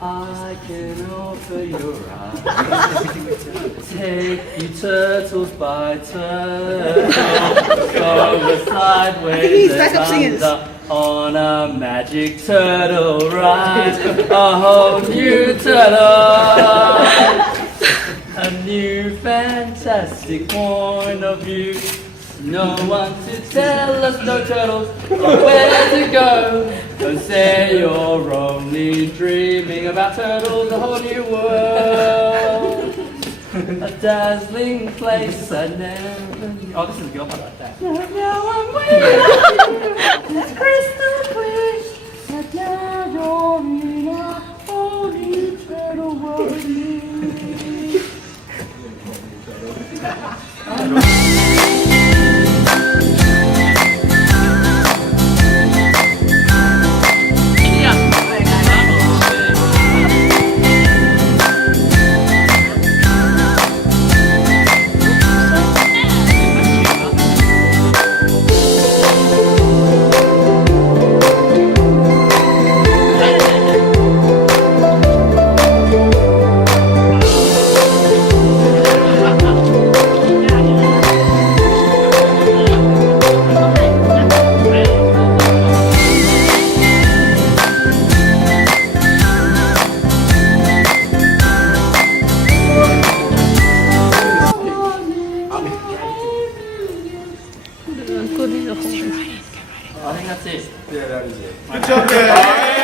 I can open your eyes. Take you turtles by turtles. Go sideways and under on a magic turtle ride. A whole new turtle. A new fantastic point of view. No one to tell us, no turtles, where to go. Don't say you're only dreaming about turtles, a whole new world. A dazzling place I never knew. Oh, this is good, I like that. Now I'm waiting, it's crystal clear. That now you're in a whole new turtle world with me. I think that's it. Yeah, that is it. Good job, guys.